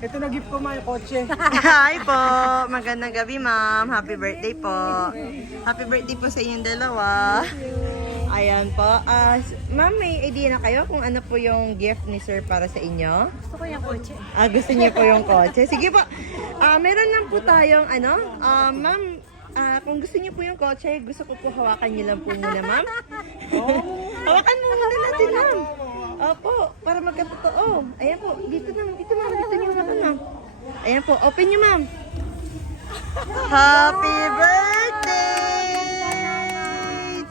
Ito na gift ko mga kotse. Hi po! Magandang gabi, ma'am. Happy birthday po. Happy birthday po sa inyong dalawa. Ayan po. Ma'am, may idea na kayo kung ano po yung gift ni sir para sa inyo? Gusto ko yung kotse. Gusto niyo po yung kotse? Sige po. Meron lang po tayong ma'am, kung gusto niyo po yung kotse, gusto ko po hawakan niyo lang po muna, ma'am. Hawakan mo muna natin, ma'am. Opo, para magkatotoo. Ayan po, dito ma'am, dito niyo hawakan, ma'am. Ayan po, open niyo, ma'am. Happy birthday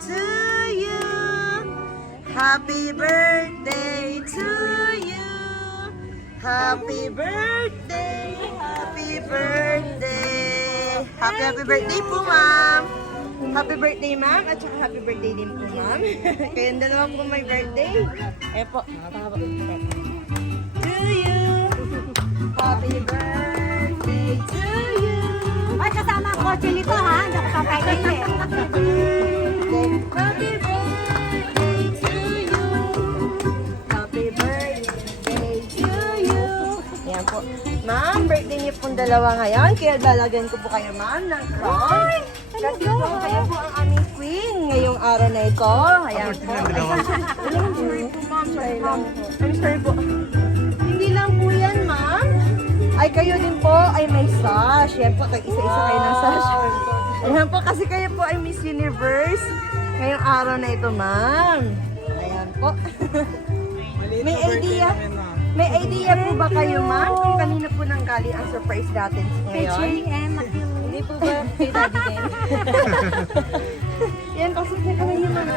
to you. Happy birthday to you. Happy birthday. Happy birthday. Happy birthday po, ma'am. Happy birthday, ma'am. At saka happy birthday din po, ma'am. Kayong dalawa po may birthday. Eh po, nakatawag ko po. To you. Happy birthday to you. Ay, kasama ang kotse nito ha. Hindi ako papainin eh. Happy birthday to you. Happy birthday to you. Yan po. Ma'am, birthday niyo pong dalawa ngayon. Kaya lalagyan ko po kayo, ma'am, ng crown. Kasi po, kayo po ang aming queen ngayong araw na ito. Ayan po. I'm sorry po. Hindi lang po yan, ma'am. Ay, kayo din po ay may sash. Yan po, isa-isa kayo ng sash. Ayan po, kasi kayo po ay Miss Universe ngayong araw na ito, ma'am. Ayan po. May idea? May idea po ba kayo, ma'am? Kung kanina po nang galing ang surprise natin ngayon? H.A.M. Hindi po ba kay Daddy din? Yan, pasok na kami niyo, ma'am.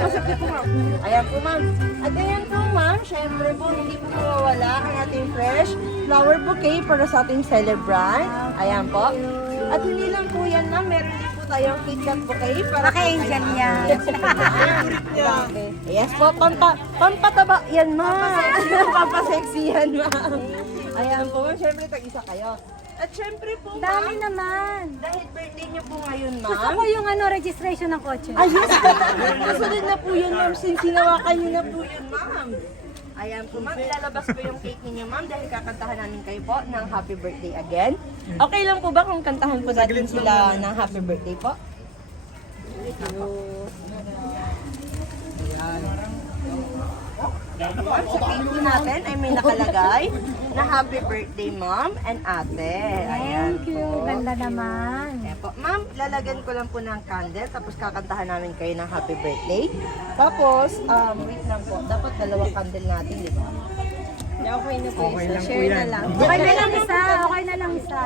Pasok na po, ma'am. Ayan po, ma'am. At ayan po, ma'am, syempre po, hindi po mawawala ang ating fresh flower bouquet para sa ating celebrant. Ayan po. At hindi lang po yan, ma'am. Meron din po tayong KitKat bouquet para Baka angel yan. Yes po, pampataba yan, ma'am. Pampasexy yan, ma'am. Ayan po, ma'am. Syempre, tag-isa kayo. At syempre po, Dami ma'am, naman. dahil birthday niyo po ngayon, Gusto ma'am. ko yung registration ng kotse. Ay, yes. Kasunod na po yun, ma'am. Since hinawakan niyo na po yun, ma'am. Ayan po, ma'am. Ilalabas ko yung cake ninyo, ma'am, dahil kakantahan namin kayo po ng happy birthday again. Okay lang po ba kung kantahan po natin sila ng happy birthday po? Ma'am, sa cake po natin ay may nakalagay na happy birthday, ma'am and ate. Ayan Thank you. po. Ganda naman. Ayan po. Ma'am, lalagyan ko lang po ng candle, tapos kakantahan namin kayo ng happy birthday. Tapos, wait lang po, dapat dalawang candle natin, di ba? Okay na po isa. Share na lang. Okay na lang isa. Okay na lang isa.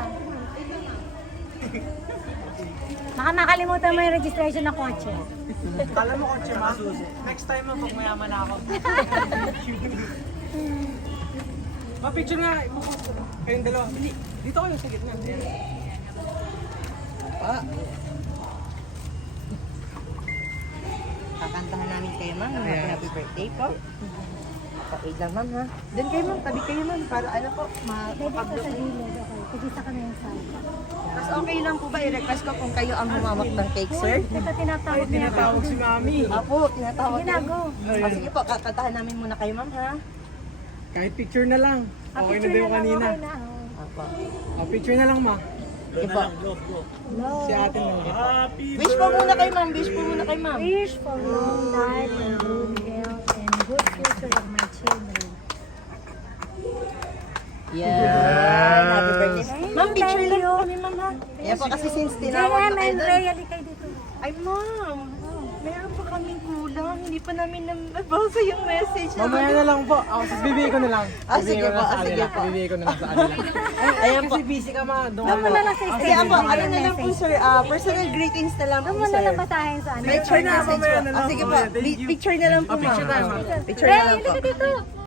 Baka makalimutan mo yung registration ng kotse. Kala mo kotse ma? Next time pag mayaman na ako. Ma-picture nga. Kayong dalawa. Dito kayo sa gitna. Ayan. Kakantahan namin kayo, ma'am. Happy birthday po. Wait lang, ma'am, ha? Doon kayo, ma'am. Tabi kayo, ma'am. Para ano po, Pwede ko sa gilid. Okay. Pag-isa kami yung side. Mas okay lang po ba i-request ko kung kayo ang humawak ng cake, sir? Ito tinatawag niya. Tinatawag si mami. Apo, tinatawag Sige na, ko. go. Sige po, kakantahan namin muna kayo, ma'am, ha? Kahit picture na lang. Okay na din yung kanina. Okay na. oh. Apo. Picture na lang ma. Sige po. Si ate na. Wish po muna kay ma'am. Wish po muna kay ma'am. Wish for long life and good health and good future of my children. Yeah. Happy birthday. Ma'am, picture Thank lang you. po kami, ma'am, ha? Yan po kasi since tinawag JM na kayo and doon. Rhea, di kayo dito. Ay, ma'am. Meron pa kaming kulang. Hindi pa namin nabasa yung message. Mamaya na lang po. Ako, bibigay ko na lang. Sige po. Sige po. Bibigay ko na lang sa kanila. Ayan po. Kasi busy ka ma. Doon Doon mo na lang sa Kasi stage. po, ano na lang po, sir. Personal greetings na lang po, Doon mo na sir. lang basahin sa ano. Picture na mamaya na lang. Sige po. Thank you. Picture na lang po, ma'am. Picture tayo, ma'am. Picture na Rhea, lang hindi po. ka dito.